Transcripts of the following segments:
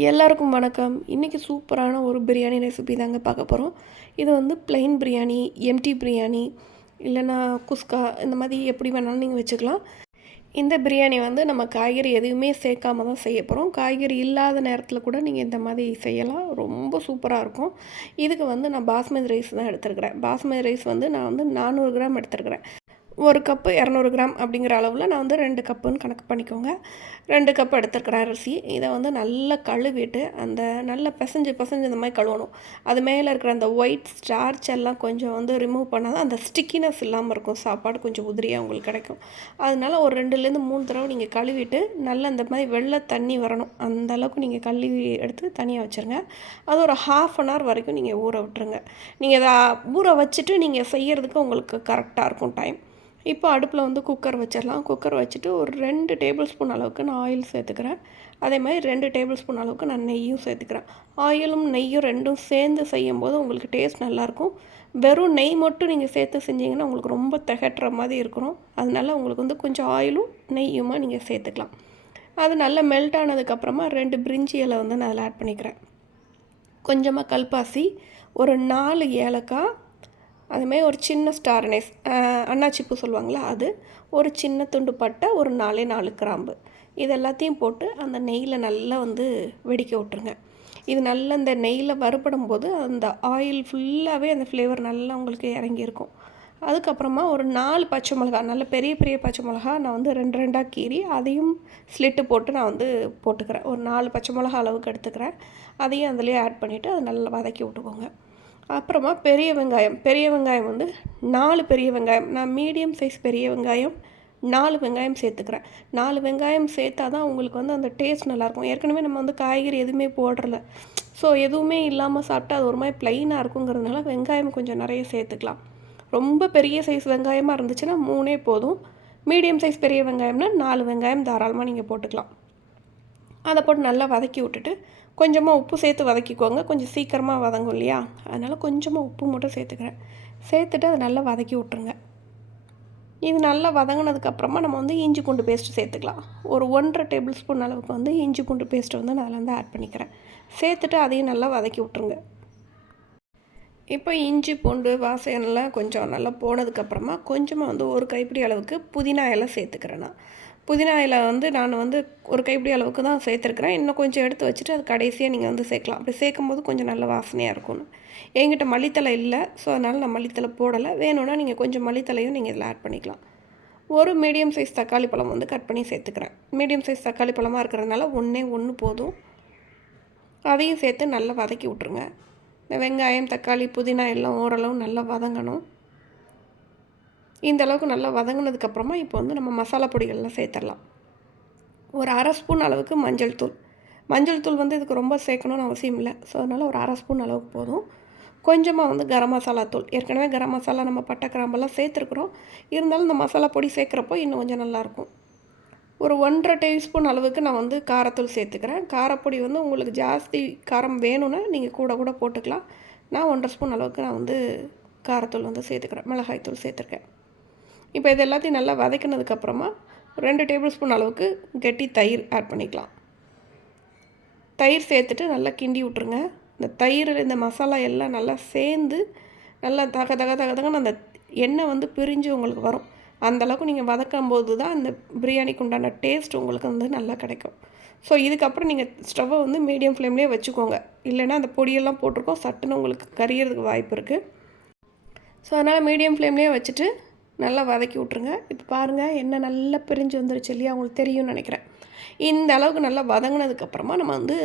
எல்லாருக்கும் வணக்கம். இன்றைக்கி சூப்பரான ஒரு பிரியாணி ரெசிபி தாங்க பார்க்க போகிறோம் இது வந்து ப்ளைன் பிரியாணி எம்டி பிரியாணி இல்லைன்னா குஸ்கா இந்த மாதிரி எப்படி வேணாலும் நீங்கள் வச்சுக்கலாம். இந்த பிரியாணி வந்து நம்ம காய்கறி எதுவுமே சேர்க்காம தான் செய்ய போகிறோம் காய்கறி இல்லாத நேரத்தில் கூட நீங்கள் இந்த மாதிரி செய்யலாம். ரொம்ப சூப்பராக இருக்கும். இதுக்கு வந்து நான் பாஸ்மதி ரைஸ் தான் எடுத்துருக்கிறேன். பாஸ்மதி ரைஸ் வந்து நான் வந்து நானூறு கிராம் எடுத்துருக்கிறேன். ஒரு கப்பு இரநூறு கிராம் அப்படிங்கிற அளவில் நான் வந்து ரெண்டு கப்புன்னு கணக்கு பண்ணிக்கோங்க. ரெண்டு கப்பு எடுத்துருக்கிறேன் அரிசி. இதை வந்து நல்லா கழுவிட்டு அந்த நல்லா பிசைஞ்சு பிசைஞ்சு இந்த மாதிரி கழுவணும். அது மேலே இருக்கிற அந்த ஒயிட் ஸ்டார்ச் எல்லாம் கொஞ்சம் வந்து ரிமூவ் பண்ணால் தான் அந்த ஸ்டிக்கினஸ் இல்லாமல் இருக்கும். சாப்பாடு கொஞ்சம் உதிரியாக உங்களுக்கு கிடைக்கும். அதனால ஒரு ரெண்டுலேருந்து மூணு தடவை நீங்கள் கழுவிட்டு நல்லா அந்த மாதிரி வெள்ளை தண்ணி வரணும். அந்த அளவுக்கு நீங்கள் கழுவி எடுத்து தனியாக வச்சுருங்க. அது ஒரு ஹாஃப் அன் ஹவர் வரைக்கும் நீங்கள் ஊற விட்டுருங்க. நீங்கள் அதை ஊற வச்சுட்டு நீங்கள் செய்கிறதுக்கு உங்களுக்கு கரெக்டாக இருக்கும் டைம் இப்போ அடுப்பில் வந்து குக்கர் வச்சிடலாம். குக்கர் வச்சுட்டு ஒரு ரெண்டு டேபிள் ஸ்பூன் அளவுக்கு நான் ஆயில் சேர்த்துக்கிறேன். அதே மாதிரி ரெண்டு டேபிள் ஸ்பூன் அளவுக்கு நான் நெய்யும் சேர்த்துக்கிறேன். ஆயிலும் நெய்யும் ரெண்டும் சேர்ந்து செய்யும்போது உங்களுக்கு டேஸ்ட் நல்லாயிருக்கும். வெறும் நெய் மட்டும் நீங்கள் சேர்த்து செஞ்சீங்கன்னா உங்களுக்கு ரொம்ப திகட்டுற மாதிரி இருக்கணும். அதனால உங்களுக்கு வந்து கொஞ்சம் ஆயிலும் நெய்யுமா நீங்கள் சேர்த்துக்கலாம். அது நல்லா மெல்ட் ஆனதுக்கப்புறமா ரெண்டு பிரிஞ்சி இலை வந்து நான் அதில் ஆட் பண்ணிக்கிறேன். கொஞ்சமாக கல்பாசி ஒரு நாலு ஏலக்காய் அதுமாதிரி ஒரு சின்ன ஸ்டார் நைஸ் அன்னாச்சிப்பூ சொல்லுவாங்களா அது ஒரு சின்ன துண்டு பட்டை ஒரு நாலே நாலு கிராம்பு. இது எல்லாத்தையும் போட்டு அந்த நெய்யில் நல்லா வந்து வெடிக்க விட்ருங்க இது நல்லா இந்த நெய்யில் வறுபடும் போது அந்த ஆயில் ஃபுல்லாகவே அந்த ஃப்ளேவர் நல்லா உங்களுக்கு இறங்கியிருக்கும். அதுக்கப்புறமா ஒரு நாலு பச்சை மிளகா நல்ல பெரிய பெரிய பச்சை மிளகா நான் வந்து ரெண்டு ரெண்டாக கீறி அதையும் ஸ்லிட்டு போட்டு நான் வந்து போட்டுக்கிறேன். ஒரு நாலு பச்சை மிளகா அளவுக்கு எடுத்துக்கிறேன். அதையும் அதிலே ஆட் பண்ணிவிட்டு அதை நல்லா வதக்கி விட்டுக்கோங்க. அப்புறமா பெரிய வெங்காயம். பெரிய வெங்காயம் வந்து நாலு பெரிய வெங்காயம். நான் மீடியம் சைஸ் பெரிய வெங்காயம் நாலு வெங்காயம் சேர்த்துக்கிறேன். நாலு வெங்காயம் சேர்த்தா தான் உங்களுக்கு வந்து அந்த டேஸ்ட் நல்லாயிருக்கும். ஏற்கனவே நம்ம வந்து காய்கறி எதுவுமே போடுறல. ஸோ எதுவுமே இல்லாமல் சாப்பிட்டா அது ஒரு மாதிரி ப்ளைனாக இருக்குங்கிறதுனால வெங்காயம் கொஞ்சம் நிறைய சேர்த்துக்கலாம். ரொம்ப பெரிய சைஸ் வெங்காயமாக இருந்துச்சுன்னா மூணே போதும். மீடியம் சைஸ் பெரிய வெங்காயம்னா நாலு வெங்காயம் தாராளமாக நீங்கள் போட்டுக்கலாம். அதை போட்டு நல்லா வதக்கி விட்டுட்டு கொஞ்சமாக உப்பு சேர்த்து வதக்கிக்கோங்க. கொஞ்சம் சீக்கிரமாக வதங்கும் இல்லையா? அதனால் கொஞ்சமாக உப்பு மட்டும் சேர்த்துக்கிறேன். சேர்த்துட்டு அதை நல்லா வதக்கி விட்ருங்க இது நல்லா வதங்கினதுக்கப்புறமா நம்ம வந்து இஞ்சி பூண்டு பேஸ்ட்டு சேர்த்துக்கலாம். ஒரு ஒன்றரை டேபிள் ஸ்பூன் அளவுக்கு வந்து இஞ்சி பூண்டு பேஸ்ட்டு வந்து நான் அதில் வந்து ஆட் பண்ணிக்கிறேன். சேர்த்துட்டு அதையும் நல்லா வதக்கி விட்ருங்க இப்போ இஞ்சி பூண்டு வாசனைலாம் கொஞ்சம் நல்லா போனதுக்கப்புறமா கொஞ்சமாக வந்து ஒரு கைப்பிடி அளவுக்கு புதினா இலை சேர்த்துக்கிறேன் நான். புதினா இலை வந்து நான் வந்து ஒரு கைப்பிடி அளவுக்கு தான் சேர்த்துருக்குறேன். இன்னும் கொஞ்சம் எடுத்து வச்சுட்டு அது கடைசியாக நீங்கள் வந்து சேர்க்கலாம். அப்படி சேர்க்கும் போது கொஞ்சம் நல்ல வாசனையாக இருக்கும்னு என்கிட்ட மல்லித்தலை இல்லை ஸோ அதனால் நான் மல்லித்தலை போடலை. வேணும்னா நீங்கள் கொஞ்சம் மல்லித்தலையும் நீங்கள் இதில் ஆட் பண்ணிக்கலாம். ஒரு மீடியம் சைஸ் தக்காளி பழம் வந்து கட் பண்ணி சேர்த்துக்கிறேன். மீடியம் சைஸ் தக்காளி பழமாக இருக்கிறதுனால ஒன்றே ஒன்று போதும். அதையும் சேர்த்து நல்லா வதக்கி விட்ருங்க இந்த வெங்காயம் தக்காளி புதினா எல்லாம் ஓரளவு நல்லா வதங்கணும். இந்த அளவுக்கு நல்லா வதங்கினதுக்கப்புறமா இப்போ வந்து நம்ம மசாலா பொடிகள்லாம் சேர்த்துடலாம். ஒரு அரை ஸ்பூன் அளவுக்கு மஞ்சள் தூள். மஞ்சள் தூள் வந்து இதுக்கு ரொம்ப சேர்க்கணும்னு அவசியம் இல்லை. ஸோ அதனால் ஒரு அரை ஸ்பூன் அளவுக்கு போதும். கொஞ்சமாக வந்து கரம் மசாலா தூள். ஏற்கனவே கரம் மசாலா நம்ம பட்டை கிராம்பெல்லாம் சேர்த்துருக்குறோம். இருந்தாலும் இந்த மசாலா பொடி சேர்க்குறப்போ இன்னும் கொஞ்சம் நல்லாயிருக்கும். ஒரு ஒன்றரை டீஸ்பூன் அளவுக்கு நான் வந்து காரத்தூள் சேர்த்துக்கிறேன். காரப்பொடி வந்து உங்களுக்கு ஜாஸ்தி காரம் வேணும்னா நீங்கள் கூட கூட போட்டுக்கலாம். நான் ஒன்றரை ஸ்பூன் அளவுக்கு நான் வந்து காரத்தூள் வந்து சேர்த்துக்கிறேன். மிளகாய்த்தூள் சேர்த்துருக்கேன். இப்போ இது எல்லாத்தையும் நல்லா வதக்கினதுக்கப்புறமா ரெண்டு டேபிள் ஸ்பூன் அளவுக்கு கெட்டி தயிர் ஆட் பண்ணிக்கலாம். தயிர் சேர்த்துட்டு நல்லா கிண்டி விட்ருங்க இந்த தயிர் இந்த மசாலா எல்லாம் நல்லா சேர்ந்து நல்லா தக தக தக தகன்னு அந்த எண்ணெய் வந்து பிரிஞ்சு உங்களுக்கு வரும். அந்தளவுக்கு நீங்கள் வதக்கும் போது தான் அந்த பிரியாணிக்கு உண்டான டேஸ்ட் உங்களுக்கு வந்து நல்லா கிடைக்கும். ஸோ இதுக்கப்புறம் நீங்கள் ஸ்டவ்வை வந்து மீடியம் ஃப்ளேம்லேயே வச்சுக்கோங்க. இல்லைன்னா அந்த பொடியெல்லாம் போட்டிருக்கோம் சட்டுன்னு உங்களுக்கு கரியறதுக்கு வாய்ப்பு இருக்குது ஸோ அதனால் மீடியம் ஃப்ளேம்லேயே வச்சுட்டு நல்லா வதக்கி விட்ருங்க இப்போ பாருங்கள் என்ன நல்லா பிரிஞ்சு வந்துருச்சு இல்லையா? உங்களுக்கு தெரியும்னு நினைக்கிறேன். இந்த அளவுக்கு நல்லா வதங்கினதுக்கப்புறமா நம்ம வந்து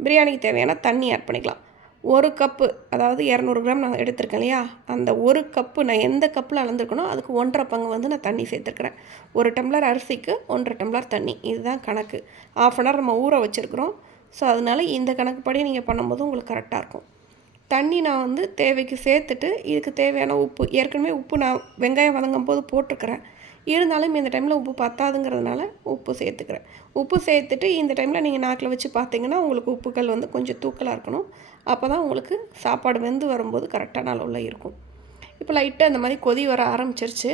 பிரியாணிக்கு தேவையான தண்ணி ஆட் பண்ணிக்கலாம். ஒரு கப்பு அதாவது இரநூறு கிராம் நான் எடுத்திருக்கேன் இல்லையா? அந்த ஒரு கப்பு நான் எந்த கப்பில் அளந்துருக்கணும் அதுக்கு ஒன்றரை பங்கு வந்து நான் தண்ணி சேர்த்துருக்குறேன். ஒரு டம்ளர் அரிசிக்கு ஒன்றரை டம்ளர் தண்ணி. இதுதான் கணக்கு. ஆஃப் அன் ஹவர் நம்ம ஊற வச்சுருக்குறோம். ஸோ அதனால் இந்த கணக்குப்படி நீங்கள் பண்ணும்போது உங்களுக்கு கரெக்டாக இருக்கும். தண்ணி நான் வந்து தேவைக்கு சேர்த்துட்டு இதுக்கு தேவையான உப்பு. ஏற்கனவே உப்பு நான் வெங்காயம் வதங்கும் போது போட்டிருக்கிறேன். இருந்தாலும் இந்த டைமில் உப்பு பத்தாதுங்கிறதுனால உப்பு சேர்த்துக்கிறேன். உப்பு சேர்த்துட்டு இந்த டைமில் நீங்கள் நாக்கில் வச்சு பார்த்தீங்கன்னா உங்களுக்கு உப்புக்கள் வந்து கொஞ்சம் தூக்கலாக இருக்கணும். அப்போ தான் உங்களுக்கு சாப்பாடு வெந்து வரும்போது கரெக்டான அளவில் இருக்கும். இப்போ லைட்டாக இந்த மாதிரி கொதி வர ஆரம்பிச்சிருச்சு.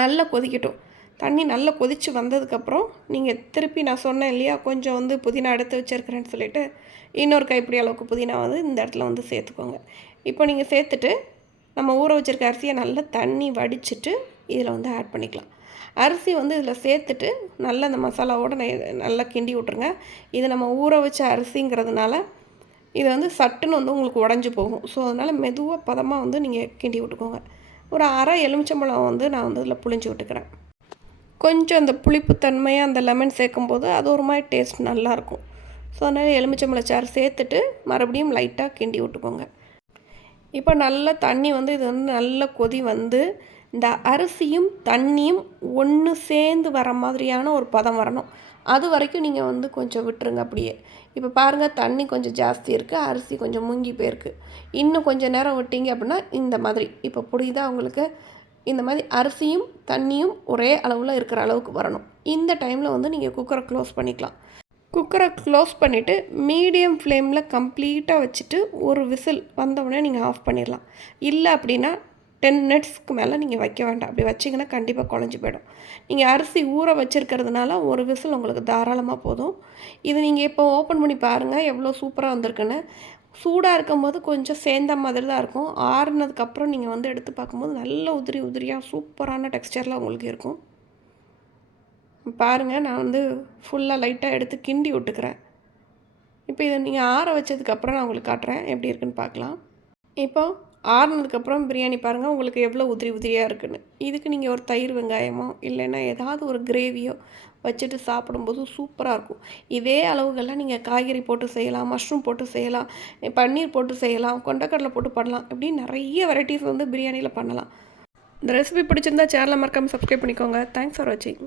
நல்லா கொதிக்கட்டும். தண்ணி நல்லா கொதித்து வந்ததுக்கப்புறம் நீங்கள் திருப்பி நான் சொன்னேன் இல்லையா கொஞ்சம் வந்து புதினா எடுத்து வச்சுருக்கிறேன்னு சொல்லிட்டு இன்னொரு கைப்பிடி அளவுக்கு புதினா வந்து இந்த இடத்துல வந்து சேர்த்துக்கோங்க. இப்போ நீங்கள் சேர்த்துட்டு நம்ம ஊற வச்சுருக்க அரிசியை நல்லா தண்ணி வடிச்சிட்டு இதில் வந்து ஆட் பண்ணிக்கலாம். அரிசி வந்து இதில் சேர்த்துட்டு நல்லா அந்த மசாலாவோடு நல்லா கிண்டி விட்ருங்க இது நம்ம ஊற வச்ச அரிசிங்கிறதுனால இது வந்து சட்டுன்னு வந்து உங்களுக்கு உடஞ்சி போகும். ஸோ அதனால் மெதுவாக பதமாக வந்து நீங்கள் கிண்டி விட்டுக்கோங்க. ஒரு அரை எலுமிச்சம்பழம் வந்து நான் வந்து இதில் புளிஞ்சு விட்டுக்கிறேன். கொஞ்சம் அந்த புளிப்புத்தன்மையாக அந்த லெமன் சேர்க்கும்போது அது ஒரு மாதிரி டேஸ்ட் நல்லாயிருக்கும். ஸோ அதனால் எலுமிச்சம்பழச்சாறு சேர்த்துட்டு மறுபடியும் லைட்டாக கிண்டி விட்டுக்கோங்க. இப்போ நல்ல தண்ணி வந்து இது வந்து நல்ல கொதி வந்து இந்த அரிசியும் தண்ணியும் ஒன்று சேர்ந்து வர மாதிரியான ஒரு பதம் வரணும். அது வரைக்கும் நீங்கள் வந்து கொஞ்சம் விட்டுருங்க அப்படியே. இப்போ பாருங்கள் தண்ணி கொஞ்சம் ஜாஸ்தி இருக்குது அரிசி கொஞ்சம் முங்கி போயிருக்கு. இன்னும் கொஞ்சம் நேரம் விட்டீங்க அப்படின்னா இந்த மாதிரி. இப்போ புரியுதா உங்களுக்கு? இந்த மாதிரி அரிசியும் தண்ணியும் ஒரே அளவில் இருக்கிற அளவுக்கு வரணும். இந்த டைமில் வந்து நீங்கள் குக்கரை க்ளோஸ் பண்ணிக்கலாம். குக்கரை க்ளோஸ் பண்ணிவிட்டு மீடியம் ஃப்ளேமில் கம்ப்ளீட்டாக வச்சுட்டு ஒரு விசில் வந்தவுடனே நீங்கள் ஆஃப் பண்ணிடலாம் இல்லை அப்படின்னா டென் மினிட்ஸ்க்கு மேலே நீங்கள் வைக்க வேண்டாம். அப்படி வச்சிங்கன்னா கண்டிப்பாக குழஞ்சி போயிடும். நீங்கள் அரிசி ஊற வச்சுருக்கிறதுனால ஒரு விசில் உங்களுக்கு தாராளமாக போதும். இது நீங்கள் இப்போ ஓப்பன் பண்ணி பாருங்கள் எவ்வளோ சூப்பராக வந்திருக்குன்னு. சூடாக இருக்கும்போது கொஞ்சம் சேர்ந்த மாதிரி தான் இருக்கும். ஆறுனதுக்கப்புறம் நீங்கள் வந்து எடுத்து பார்க்கும்போது நல்ல உதிரி உதிரியாக சூப்பரான டெக்ஸ்டரில் உங்களுக்கு இருக்கும். பாருங்கள் நான் வந்து ஃபுல்லாக லைட்டாக எடுத்து கிண்டி விட்டுக்கிறேன். இப்போ இதை நீங்கள் ஆற வச்சதுக்கப்புறம் நான் உங்களுக்கு காட்டுறேன். எப்படி இருக்குன்னு பார்க்கலாம். இப்போ ஆறுனதுக்கப்புறம் பிரியாணி பாருங்கள் உங்களுக்கு எவ்வளோ உதிரி உதிரியாக இருக்குன்னு. இதுக்கு நீங்கள் ஒரு தயிர் வெங்காயமோ இல்லைன்னா ஏதாவது ஒரு கிரேவியோ வச்சுட்டு சாப்பிடும்போது சூப்பராக இருக்கும். இதே அளவுகளில் நீங்கள் காய்கறி போட்டு செய்யலாம் மஷ்ரூம் போட்டு செய்யலாம் பன்னீர் போட்டு செய்யலாம் கொண்டக்கடலை போட்டு பண்ணலாம் இப்படி நிறைய வெரைட்டிஸ் வந்து பிரியாணியில் பண்ணலாம். இந்த ரெசிபி பிடிச்சிருந்தா சேனலை மறக்காமல் சப்ஸ்கிரைப் பண்ணிக்கோங்க. தேங்க்ஸ் ஃபார் வாட்சிங்